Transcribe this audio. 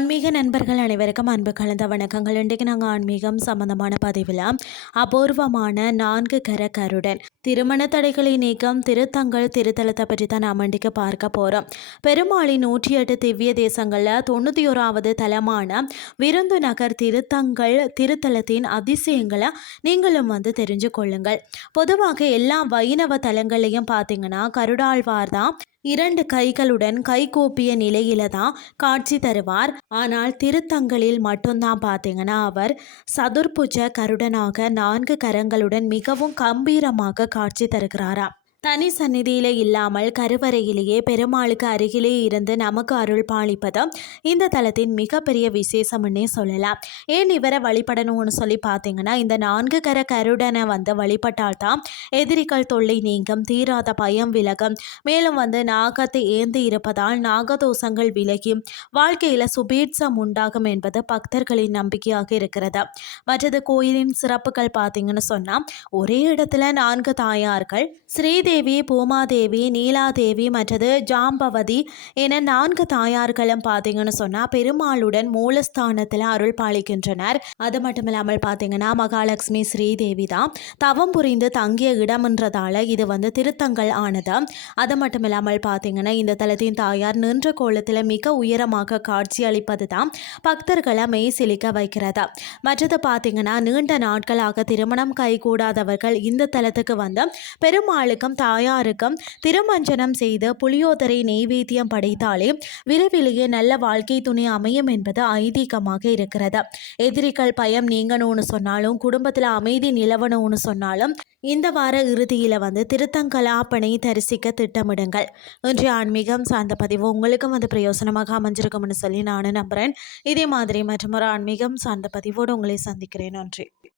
ஆன்மீக நண்பர்கள் அனைவருக்கும் அன்பு கலந்த வணக்கங்கள். இன்றைக்கு நாங்கள் ஆன்மீகம் சம்பந்தமான பதிவில் அபூர்வமான 4 கர கருடன் திருமண தடைகளை நீக்கம் திருத்தங்கள் திருத்தலத்தை பற்றி தான் நாம் இன்றைக்கு பார்க்க போகிறோம். பெருமாளின் 108 திவ்ய தேசங்களில் 91வது தலமான விருந்துநகர் திருத்தங்கள் திருத்தலத்தின் அதிசயங்களை நீங்களும் தெரிஞ்சு கொள்ளுங்கள். பொதுவாக எல்லா வைணவ தலங்களையும் பார்த்தீங்கன்னா கருடாழ்வார் தான் 2 கைகளுடன் கைகூப்பிய நிலையில தான் காட்சி தருவார். ஆனால் திருத்தங்களில் மட்டும்தான் பார்த்தீங்கன்னா அவர் சதுர்புஜ கருடனாக 4 கரங்களுடன் மிகவும் கம்பீரமாக காட்சி தருகிறாராம். தனி சந்நிதியில இல்லாமல் கருவறையிலேயே பெருமாளுக்கு அருகிலே இருந்து நமக்கு அருள் பாலிப்பது இந்த தலத்தின் மிகப்பெரிய விசேஷம்னே சொல்லலாம். ஏன் இவரை வழிபடணும்னு சொல்லி பார்த்தீங்கன்னா இந்த 4 கர கருடனை வழிபட்டால்தான் எதிரிகள் தொல்லை நீங்கும், தீராத பயம் விலகும். மேலும் நாகத்தை ஏந்தி இருப்பதால் நாகதோஷங்கள் விலகி வாழ்க்கையில சுபீட்சம் உண்டாகும் என்பது பக்தர்களின் நம்பிக்கையாக இருக்கிறது. மற்றது கோயிலின் சிறப்புகள் பார்த்தீங்கன்னு சொன்னா ஒரே இடத்துல 4 தாயார்கள் ஸ்ரீதேவி, பூமாதேவி, நீலாதேவி மற்றது ஜாம்பவதி என 4 தாயார்களும் பார்த்தீங்கன்னு சொன்னா பெருமாளுடன் மூலஸ்தானத்தில் அருள் பாலிக்கின்றனர். அது மட்டும் இல்லாமல் பார்த்தீங்கன்னா மகாலட்சுமி ஸ்ரீதேவி தான் தவம் புரிந்து தங்கிய இடம்ன்றதால இது திருத்தங்கள் ஆனது. அது மட்டும் இல்லாமல் பார்த்தீங்கன்னா இந்த தலத்தின் தாயார் நின்ற கோலத்தில் மிக உயரமாக காட்சி அளிப்பது தான் பக்தர்களை மெய் சிலிக்க வைக்கிறது. மற்றது பார்த்தீங்கன்னா நீண்ட நாட்களாக திருமணம் கைகூடாதவர்கள் இந்த தலத்துக்கு பெருமாளுக்கும் தாயாருக்கும் திருமஞ்சனம் செய்து புளியோதரை நெய்வேத்தியம் படைத்தாலே விரைவிலேயே நல்ல வாழ்க்கை துணை அமையும் என்பது ஐதீகமாக இருக்கிறது. எதிரிகள் பயம் நீங்கணும்னு சொன்னாலும் குடும்பத்தில் அமைதி நிலவணும்னு சொன்னாலும் இந்த வார இறுதியில் திருத்தங்கலாப்பனை தரிசிக்க திட்டமிடுங்கள். இன்றைய ஆன்மீகம் சார்ந்த பதிவு உங்களுக்கும் பிரயோசனமாக அமைஞ்சிருக்கும்னு சொல்லி நானும் நம்புகிறேன். இதே மாதிரி மற்றொரு ஆன்மீகம் சார்ந்த பதிவோடு உங்களை சந்திக்கிறேன். நன்றி.